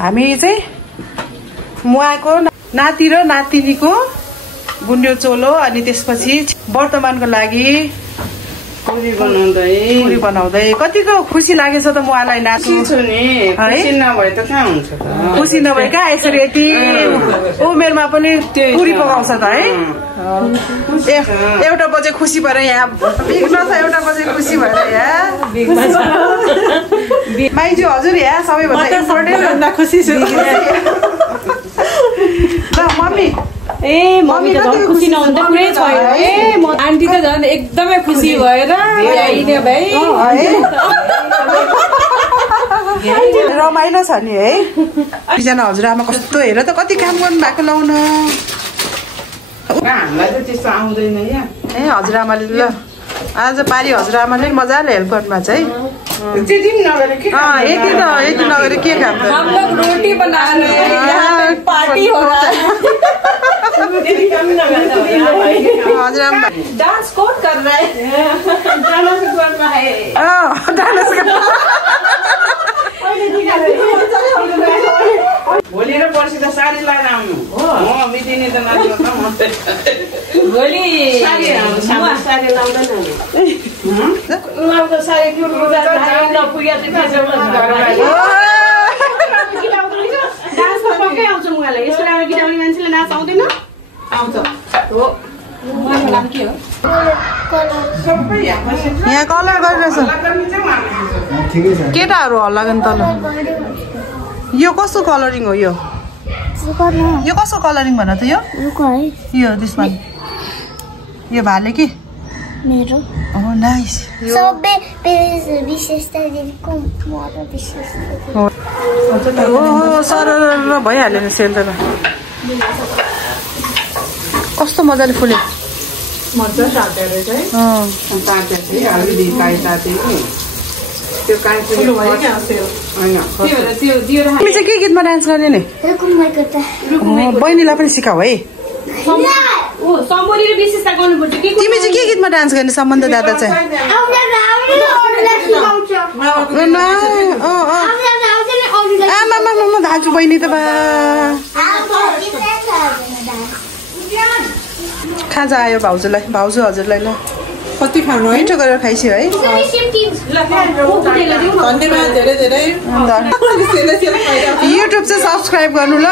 हामी चाहिँ मुवाको नाति र नातिनीको गुन्यो चोलो अनि त्यसपछि वर्तमानको लागि पुरी बनाउँदै कतिको खुसी लागेछ त मुवालाई नाति छु नि खुसी नभए त कहाँ हुन्छ त खुसी नभए कहाँ यसरी यति उमेरमा पनि पुरी पकाउँछ त है एउटा बजे खुसी भएर यहाँ बिग्न छ एउटा बजे खुसी भएर यहाँ माइजू हजुर यहाँ सबैभन्दा इम्पोर्टेन्ट खुसी छु ल मम्मी ए मम्मी त झन् खुसी नहुँदा कुरै छैन ए म आन्टी त झन् एकदमै खुसी भएर आइने भाइ रमाइलो छ नि है दुईजना हजुरआमा कस्तो हेर त कति काम गर्नु भएको लाउन हामीलाई त त्यस्तो आउँदैन यहाँ ए हजुरआमाले ल आज पारी हजुरआमाले मजाले हेल्प गर्नुभएको छ है यति नगरे के काम त हम लोग रोटी बना रहे हैं यहाँ पे पार्टी हो रहा है हजुरआमा डांस कौन कर रहा है डांस कर रहा है डांस भोलि र पर्सि त साडी लगाएर आउनु हो मिटिने त नदिनु त म भोलि साडी लाउँदैन लाउँदा साडी क्यों नपुग्या डान्स त पक्कै आउँछ मुवालाई यसो लगाएर गीत गाउने मान्छेले नाच आउँदैन आउँछ हो के हो यहाँ कलर गरिरहेछ केटाहरू हल्ला गर्ने तल यो कस्तो कलरिङ हो यो कस्तो कलरिङ भन त यो त्यसमा यो भाले कि मेरो Oh, nice. सबै विशेषता दिनको मोर विशेषता ओहो सरर भइहाल्यो नि सेल त कस्तो मजाले फुल्यो मजा साटे रहेछ है ताते चाहिँ अलि काई ताते नि त्यो काई फुल्यो भयो के आसेल हैन त्यो दियो र तिमी चाहिँ के गीतमा डान्स गर्ने नि बहिनीलाई पनि सिकाऊ है ओ सम्बोधी र विशेषता गर्नुपर्छ के तिमी चाहिँ के गीतमा डान्स गर्ने सम्बन्ध दादा चाहिँ आमा दाजु बहिनी त खाजा आयो भाउजूलाई भाउजू हजुरलाई ल कति खानु है मिठो गरेर खाइस्यो है धन्यवाद धेरै धेरै युट्युब चाहिँ सब्स्क्राइब गर्नु ल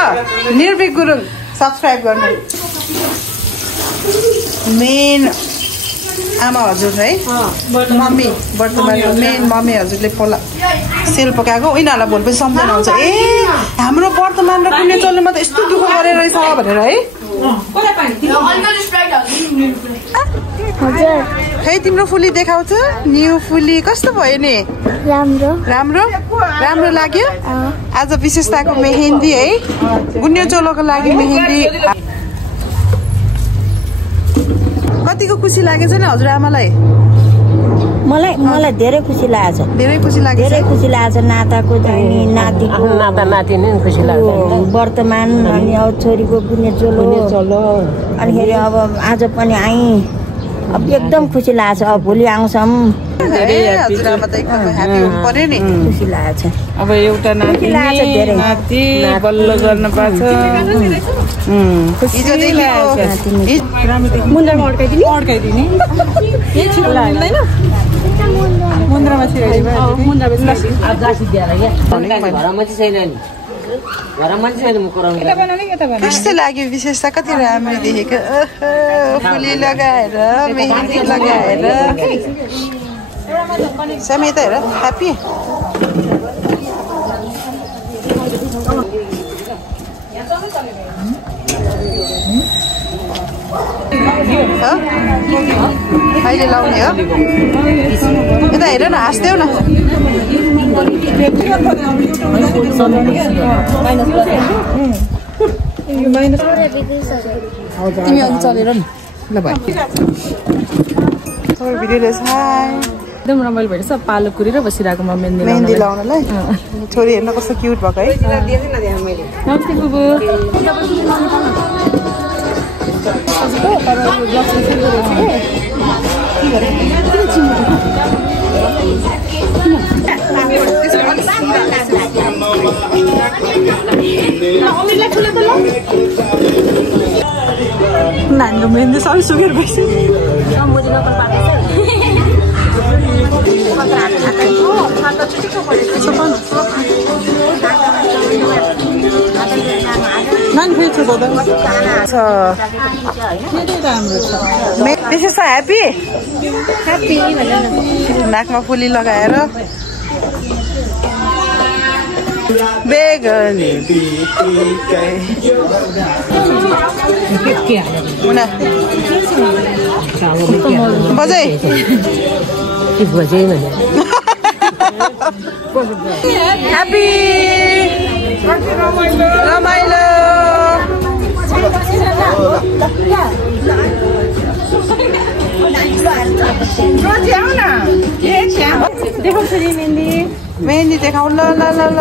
निर्भीक गुरुङ सब्स्क्राइब गर्नु मेन आमा हजुर है मम्मी वर्तमानको मेन मम्मी हजुरले सेल पकाएको उनीहरूलाई भोलि पनि सम्झना आउँछ ए हाम्रो वर्तमान र पुण्य चल्नुमा त यस्तो दुःख गरेर रहेछ भनेर है खै तिम्रो फुली देखाउँछ न्यू फुली कस्तो भयो नि राम्रो लाग्यो आज विशेषताको मेहेन्दी है गुन्यो चोलोको लागि मेहेन्दी कतिको खुसी लागेछ नि हजुरआमालाई मलाई धेरै खुसी लागेछ नाताको नातिको नातिनी खुसी लाग्छ वर्तमान अनि अब छोरीको गुन्यो चोलो अनि अब आज पनि आइ अब एकदम खुसी लागेछ अब भोलि आउँछौँ हजुरआमा त एकदम ह्यापी हुनु पर्यो नि खुसी लागेछ अब एउटा नाति बल्ल गर्न पाछ मुन्द्रामा अड्काइदिने के छिटो लाग्दैन मुन्द्रामा कस्तो लाग्यो विशेषता कति राम्रो देखेको फुली लगाएर मेहेन्दी लगाएर समय त हेर ह्याप्पी अहिले लाउने हो यता हेर न हाँस्देऊ न तिमी अघि चलेर नि ल भयो भिडियो एकदम रमाइलो भइरहेछ पालो कुरेर बसिरहेको मेहेन्दी लाउनलाई छोरी हेर्न कस्तो क्युट भएको है नमस्ते बुबु नानीको मेहन्दी सबै सुकेर गइसक्यो नानी फेरि छ दादा This is so happy. Happy नाकमा फुली लगाएर बेगनी बजाई ह्याप्पी रमाइलो देखाउँछ नि मेहन्दी देखाउँ ल ल ल ल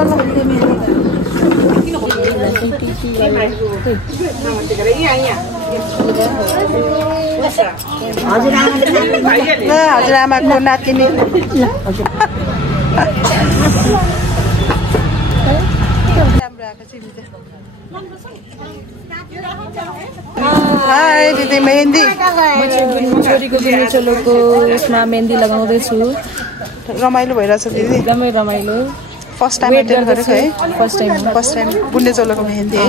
हजुरआमाको नातिनी हाय दिदी मेहन्दी छोरीको जुनी चोलोको यसमा मेहन्दी लगाउँदैछु रमाइलो भइरहेछ दिदी एकदमै रमाइलो फर्स्ट टाइम एटेन्ड गरेको है फर्स्ट टाइम बुन्ने चोलोको मेहन्दी है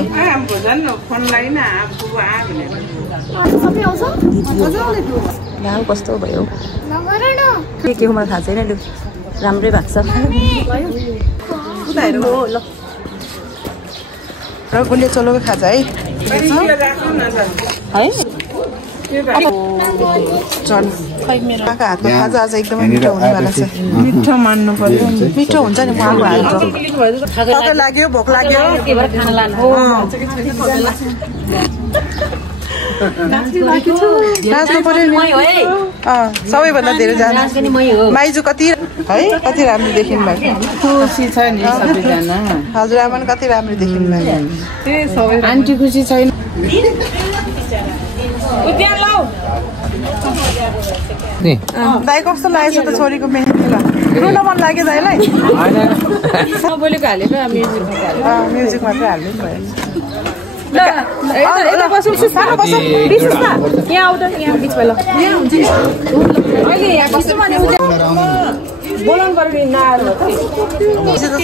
गाउँ कस्तो भयो के हो मलाई थाहा छैन लु राम्रै भएको छ र बुन्ने चोलोको खाजा है झन् खै मेरो आएको हातको खाजा आज एकदमै मिठो हुनेवाला छ मिठो मान्नु पर्यो मिठो हुन्छ नि उहाँको हात लाग्यो भोक लाग्यो नाच्नु पर्यो नि सबैभन्दा धेरै जान्छ माइजू कति है कति राम्रो देखिनु भएको खुसी छ नि सबैजना हजुरआमा पनि कति राम्रो देखिनु भएको आन्टी खुसी छैन दाइ कस्तो लागेछ त छोरीको मेहन्दीमा रुन मन लाग्यो दाइलाई सबैले हालेर म्युजिकमा चाहिँ हाल्नु भयो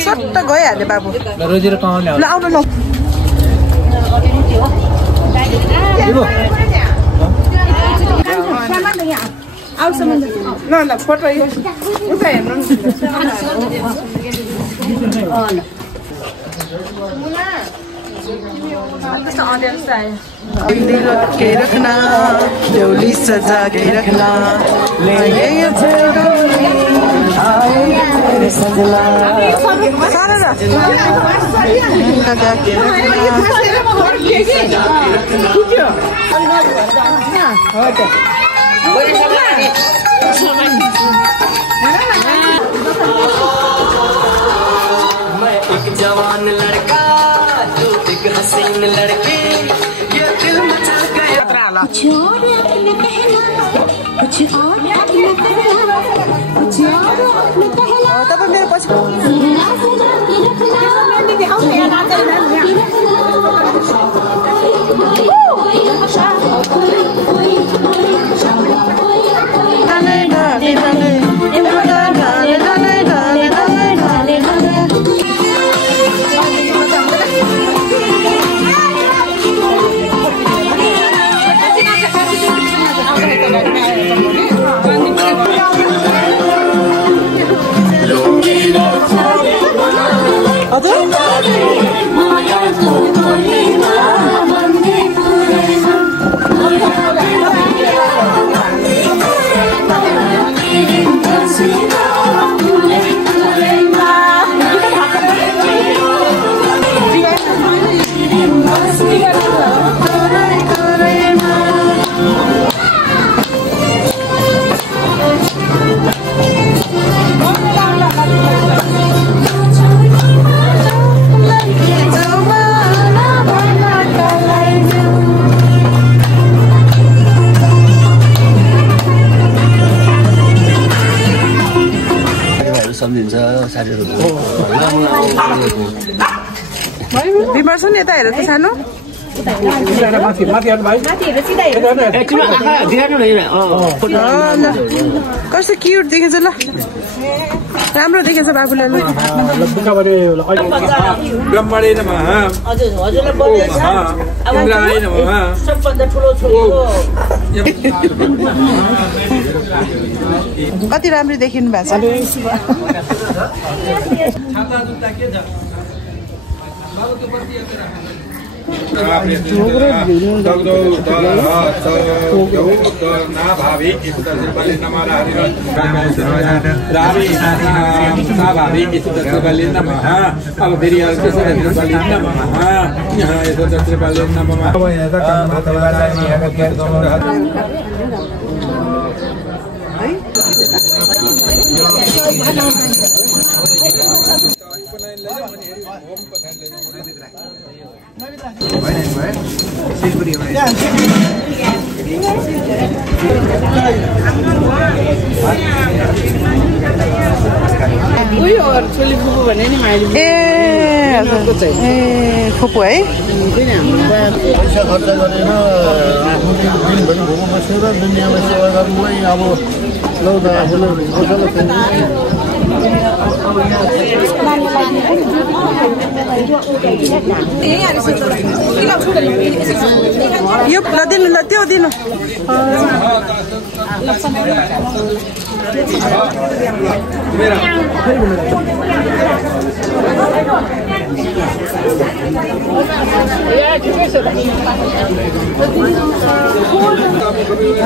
सट्ट गइहाल्यो बाबु ल आउनु न ल फोटो उता हेर्नु के रखना डोली सजा के रखना मैं एक जवान लड़का तू एक हसीन लड़की ये दिल मचा गया कुछ और आपने कहना कुछ और आपने कहना कुछ और आपने कहना तपाईँ मेरो पछि हजुर विमर्शन यता हेर त सानो कस्तो क्युट देखेछ ल राम्रो देखेछ बाबुले कति राम्रो देखिनु भएको फुपू है पैसा खर्च गरेर दिनभरि घुम्नु बसेर दुनियाँमा सेवा गर्नुलाई अब लौदा आफूले यो दिनु ल त्यो दिनु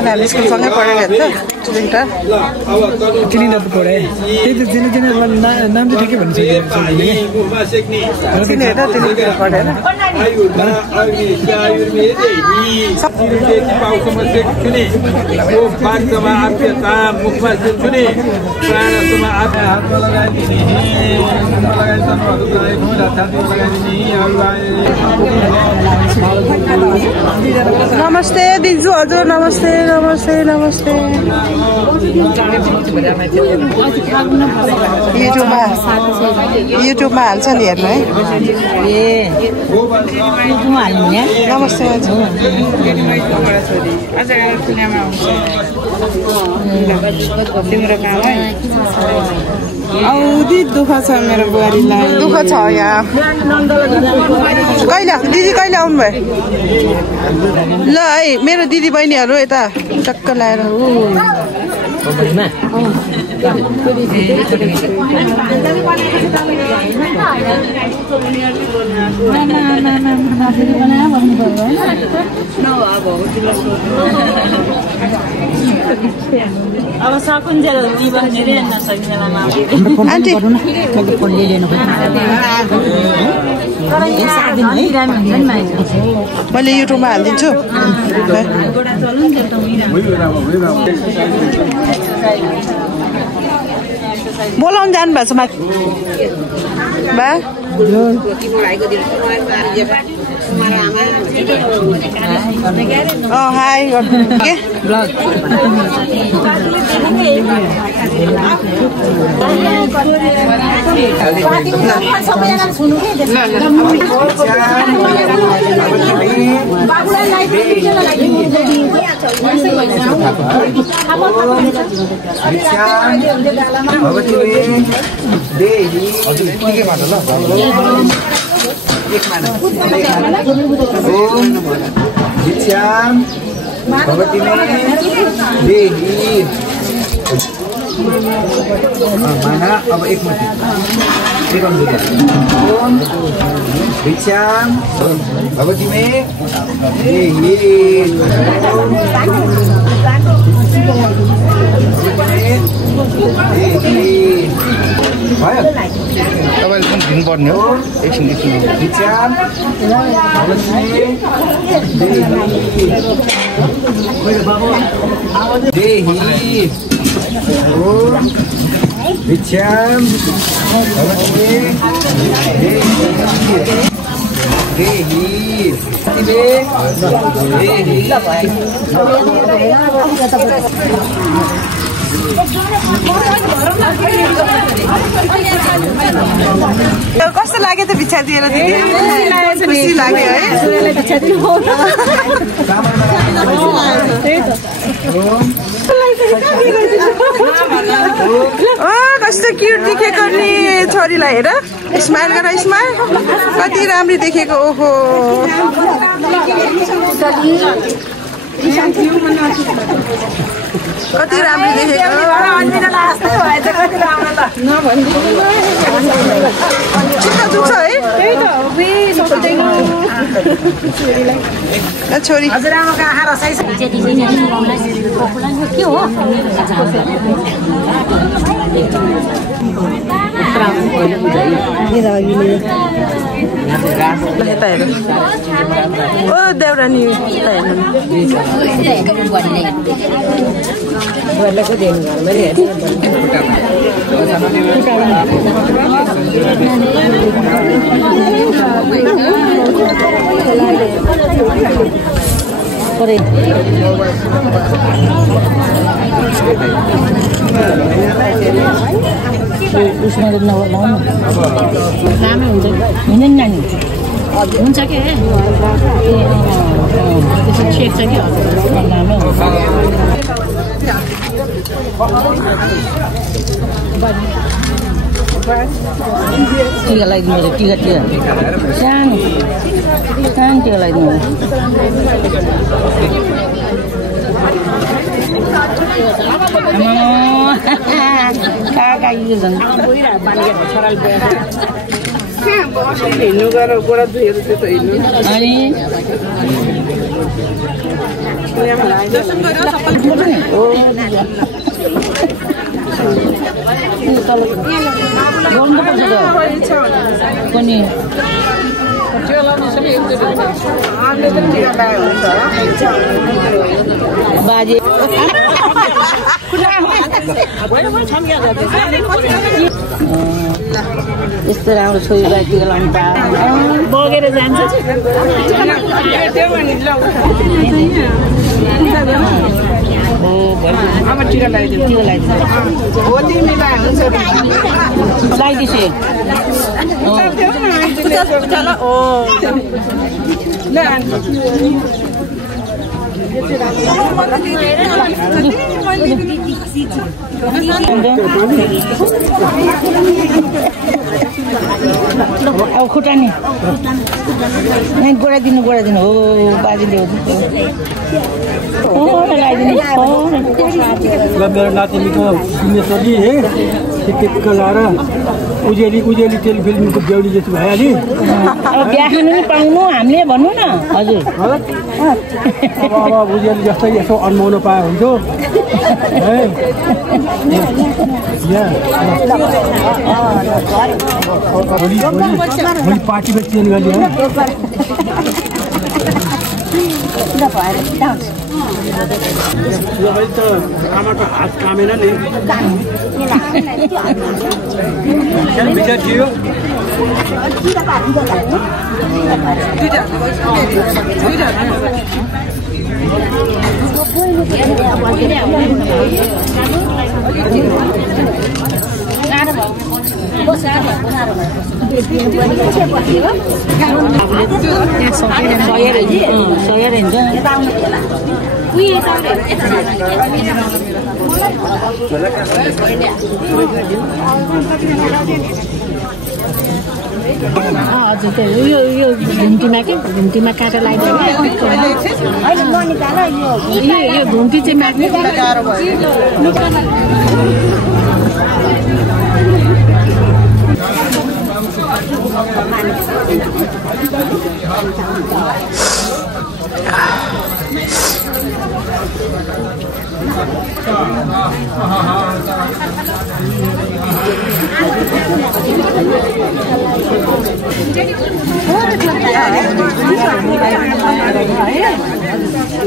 हामी स्कुलसँगै पढेको दुईवटा चिनिँदा त पढे त्यही त चिने नाम चाहिँ ठिकै भन्छ चिनेर तिनीहरू पढेर नमस्ते दिजु हजुर नमस्ते नमस्ते नमस्ते युट्युबमा हाल्छ नि हेर्नु है नमस्ते औधी दुःख छ मेरो बुहारीलाई दुःख छ यहाँ कहिले दिदी कहिले आउनु भयो ल है मेरो दिदी बहिनीहरू यता टक्क लाएर अब सकुन्जेल बस्ने नसकिनेलामा आन्टी मैले युट्युबमा हालिदिन्छु बोलाउनु जानु भएको छ माथि बा हाई के अब एक मिनट भगवती में तपाईँले पनि दिनुपर्ने हो एकछिन कस्तो लाग्यो त भिक्षा दिएर खुसी लाग्यो है कस्तो क्युट देखेको नि छोरीलाई हेर स्माइल गर स्माइल कति राम्रो देखेको ओहो कति राम्रो देखेको चित्त दुख्छ है छोरी हजुरआमाको आँखा रसाइ के हो ओ देउरानी उसमा नलाउनु रामै हुन्छ हुँदैन नानी हुन्छ के त्यसो छेक छ कि रामै हुन्छ टिका लगाइदिनु टिका सानो सानो टिका लगाइदिनु हिँड्नु गएर गोडा दुहेर त्यो त हिँड्नु बाजे यस्तो राम्रो छोरीलाई टिका लाउनु बगेर जान्छ अब खुट्टा नि गोडा दिनु हो बाजेले मेरो नातिनीको छोरी है टिका लाएर उजेली टेलिफिल्मको बेहुली जस्तो भइहाल्यो अब बिहा खानु नि पाउनु हामीले भन्नु न हजुर अब उजेली जस्तै यसो अनमाउन पाए हुन्थ्यो भोलि पार्टीमा चेन्ज गरिदियो त आमाको हात कामेन नि विचार थियो हजुर त्यो यो घुम्टीमा के घुम्टीमा काँटा लगाइदियो यो घुम्टी चाहिँ माग्ने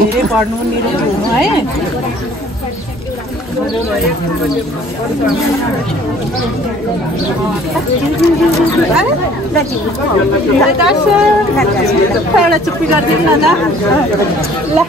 धेरै पढ्नु निरोगी हुनु है Natasha, एउटा चुप्पी गरिदिनु न ल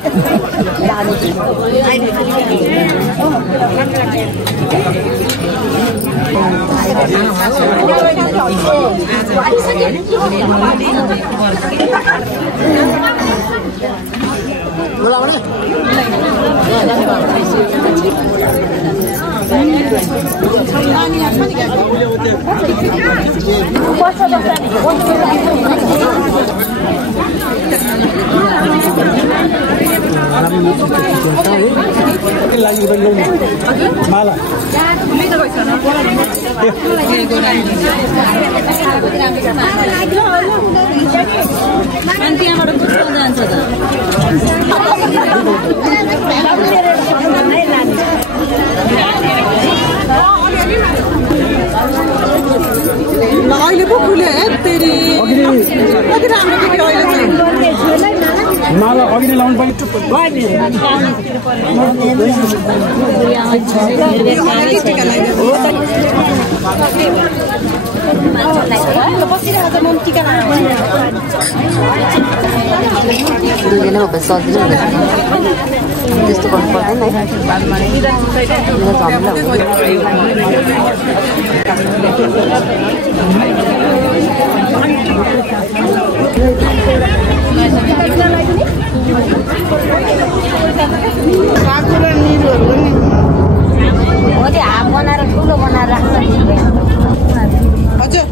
माला अहिले पो फुल्यो है तेरी कति राम्रो देख्यो अहिले चाहिँ माला अघि लाउनु पर्ने त्यस्तो गर्नु पर्दैन हाफ बनाएर ठुलो बनाएर राख्नु हजुर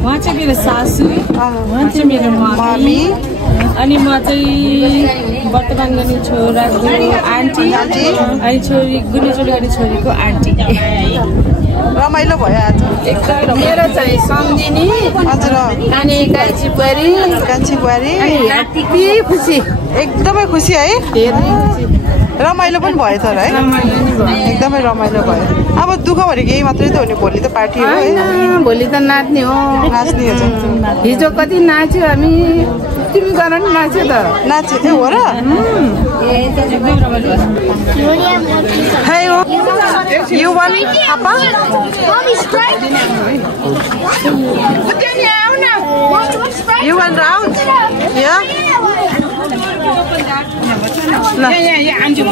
उहाँ चाहिँ मेरो सासू उहाँ चाहिँ मेरो मम्मी अनि म चाहिँ वर्तमान गर्ने छोराको आन्टी अनि छोरी गुनी जोडी गर्ने छोरीको आन्टी रमाइलो भयो आज एकदम मेरो चाहिँ सम्झिनी हजुर अनि कान्छी बुहारी खुसी एकदमै खुसी है रमाइलो पनि भयो तर है एकदमै रमाइलो भयो अब दुःख भनेको यही मात्रै त हो नि भोलि त पार्टी हो है भोलि त नाच्ने हो नाच्ने हो हिजो कति नाच्यो हामी तिमी गर नि नाच्यो त नाच्यो ए हो र Hey, you want Papa? You want round? Yeah? Yeah, I'm just